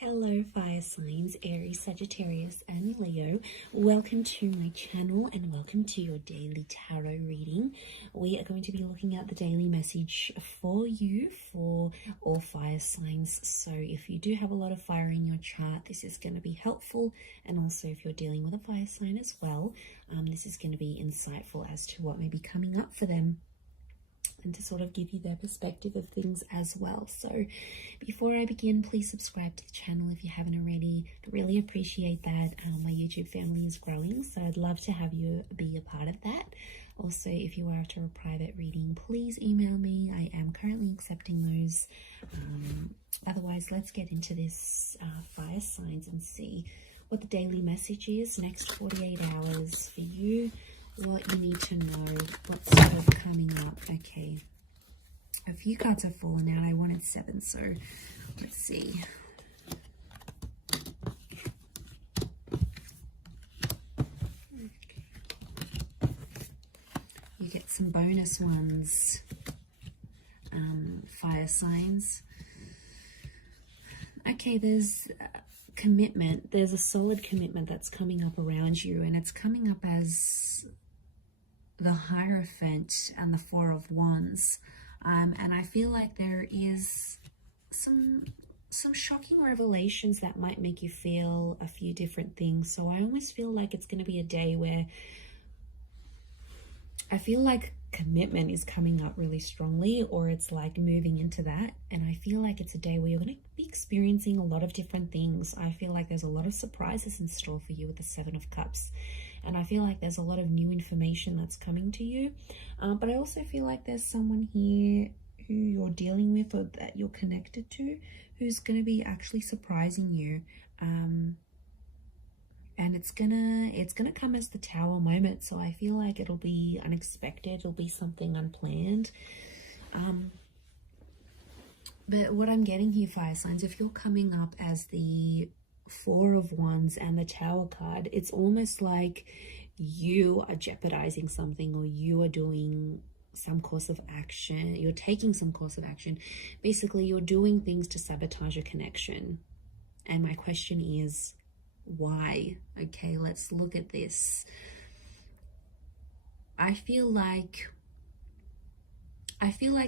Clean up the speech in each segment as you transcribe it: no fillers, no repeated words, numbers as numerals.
Hello fire signs, Aries, Sagittarius and Leo. Welcome to my channel and welcome to your daily tarot reading. We are going to be looking at the daily message for you for all fire signs. So if you do have a lot of fire in your chart, this is going to be helpful. And also if you're dealing with a fire sign as well, this is going to be insightful as to what may be coming up for them, and to sort of give you their perspective of things as well. So before I begin, please subscribe to the channel if you haven't already. I really appreciate that. My YouTube family is growing, so I'd love to have you be a part of that. Also, if you are after a private reading, please email me. I am currently accepting those. Otherwise, let's get into this fire signs and see what the daily message is next 48 hours for you. What you need to know, what's sort of coming up. Okay, a few cards have fallen out. I wanted 7, so let's see. You get some bonus ones, fire signs. Okay, there's commitment. There's a solid commitment that's coming up around you, and it's coming up as the Hierophant and the Four of Wands, and I feel like there is some shocking revelations that might make you feel a few different things. So I almost feel like it's going to be a day where I feel like commitment is coming up really strongly, or it's like moving into that, and I feel like it's a day where you're going to be experiencing a lot of different things. I feel like there's a lot of surprises in store for you with the 7 of Cups, and I feel like there's a lot of new information that's coming to you, but I also feel like there's someone here who you're dealing with or that you're connected to who's going to be actually surprising you, and it's gonna come as the Tower moment. So I feel like it'll be unexpected, it'll be something unplanned. But what I'm getting here, fire signs, if you're coming up as the Four of Wands and the Tower card, it's almost like you are jeopardizing something, or you are doing some course of action, you're taking some course of action. Basically, you're doing things to sabotage a connection. And my question is, why? Okay, let's look at this. I feel like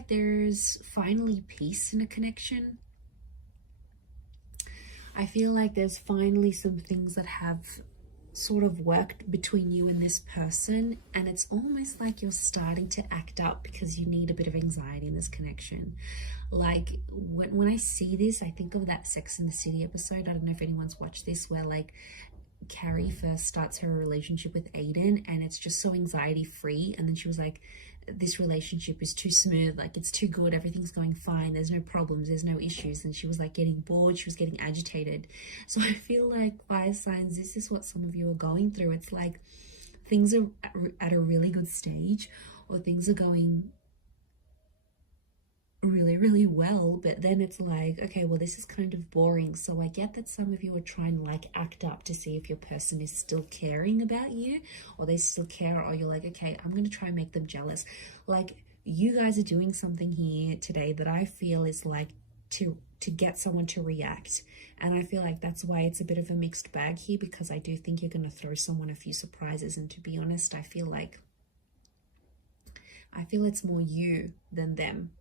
there's finally peace in a connection. I feel like there's finally some things that have sort of worked between you and this person, and it's almost like you're starting to act up because you need a bit of anxiety in this connection. Like when I see this, I think of that Sex and the City episode. I don't know if anyone's watched this, where like Carrie first starts her relationship with Aiden, and it's just so anxiety free, and then she was like, this relationship is too smooth, like it's too good, everything's going fine, there's no problems, there's no issues, and she was like getting bored, she was getting agitated. So I feel like, fire signs, this is what some of you are going through. It's like things are at a really good stage, or things are going really well, but then it's like, okay, well, this is kind of boring. So I get that some of you are trying to like act up to see if your person is still caring about you, or they still care, or you're like, okay, I'm going to try and make them jealous. Like, you guys are doing something here today that I feel is like to get someone to react, and I feel like that's why it's a bit of a mixed bag here, because I do think you're going to throw someone a few surprises. And to be honest, I feel it's more you than them.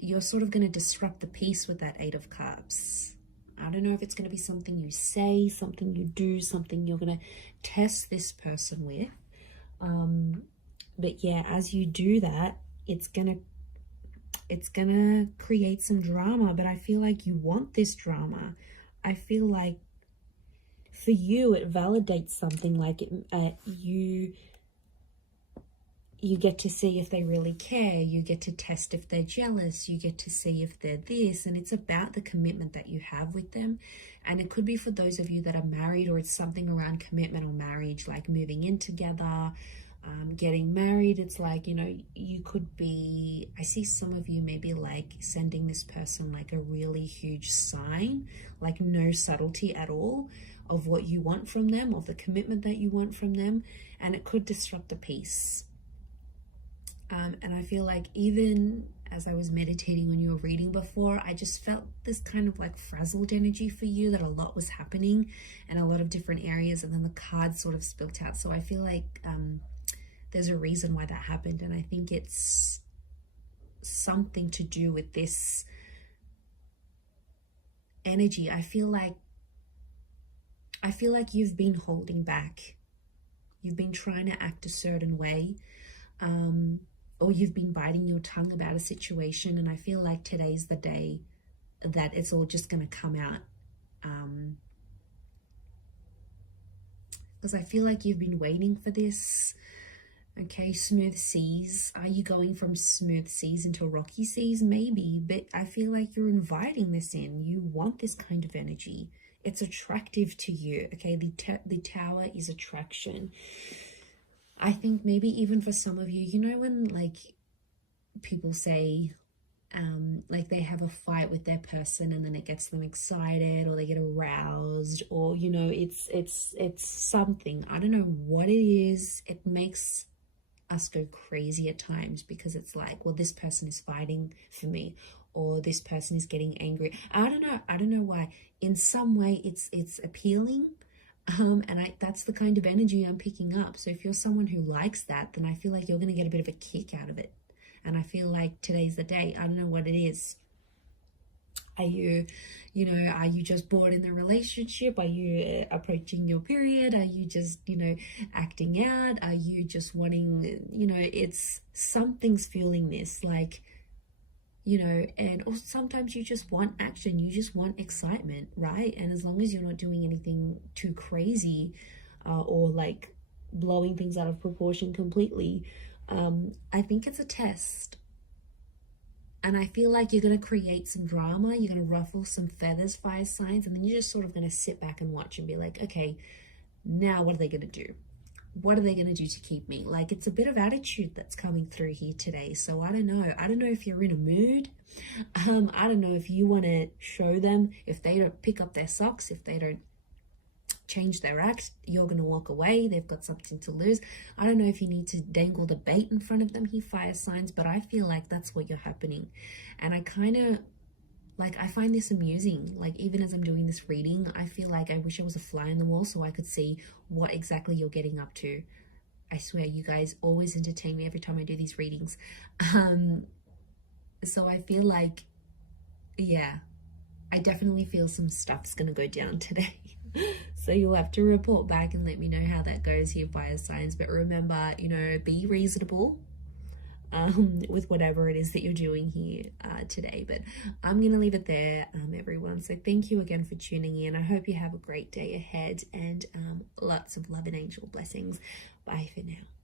You're sort of going to disrupt the peace with that 8 of Cups. I don't know if it's going to be something you say, something you do, something you're going to test this person with. But yeah, as you do that, it's gonna create some drama, but I feel like you want this drama. I feel like for you, it validates something, like you get to see if they really care, you get to test if they're jealous, you get to see if they're this, and it's about the commitment that you have with them. And it could be for those of you that are married, or it's something around commitment or marriage, like moving in together, getting married. It's like, you know, you could be, I see some of you maybe like sending this person like a really huge sign, like no subtlety at all of what you want from them, of the commitment that you want from them, and it could disrupt the peace. And I feel like even as I was meditating on your reading before, I just felt this kind of like frazzled energy for you, that a lot was happening in a lot of different areas, and then the cards sort of spilt out. So I feel like there's a reason why that happened, and I think it's something to do with this energy. I feel like you've been holding back. You've been trying to act a certain way, or you've been biting your tongue about a situation, and I feel like today's the day that it's all just going to come out. Because I feel like you've been waiting for this. Okay, smooth seas. Are you going from smooth seas into rocky seas? Maybe, but I feel like you're inviting this in. You want this kind of energy. It's attractive to you. Okay, the tower is attraction. I think maybe even for some of you, you know, when like people say like they have a fight with their person and then it gets them excited, or they get aroused, or you know, it's something. I don't know what it is. It makes us go crazy at times, because it's like, well, this person is fighting for me, or this person is getting angry. I don't know why. In some way it's appealing, and that's the kind of energy I'm picking up. So if you're someone who likes that, then I feel like you're going to get a bit of a kick out of it. And I feel like today's the day. I don't know what it is. Are you just bored in the relationship? Are you approaching your period? Are you just, acting out? Are you just wanting, it's something's fueling this, like, and also sometimes you just want action. You just want excitement, right? And as long as you're not doing anything too crazy, or like blowing things out of proportion completely, I think it's a test. And I feel like you're going to create some drama. You're going to ruffle some feathers, fire signs, and then you're just sort of going to sit back and watch and be like, okay, now what are they going to do? What are they going to do to keep me? Like, it's a bit of attitude that's coming through here today. So I don't know. I don't know if you're in a mood. I don't know if you want to show them. If they don't pick up their socks, if they don't change their act, you're going to walk away. They've got something to lose. I don't know if you need to dangle the bait in front of them, he fire signs, but I feel like that's what you're happening. And I kind of like, I find this amusing. Like, even as I'm doing this reading, I feel like I wish I was a fly on the wall so I could see what exactly you're getting up to. I swear, you guys always entertain me every time I do these readings. So I feel like, yeah, I definitely feel some stuff's going to go down today. So you'll have to report back and let me know how that goes here, fire signs. But remember, be reasonable with whatever it is that you're doing here today. But I'm going to leave it there, everyone. So thank you again for tuning in. I hope you have a great day ahead, and lots of love and angel blessings. Bye for now.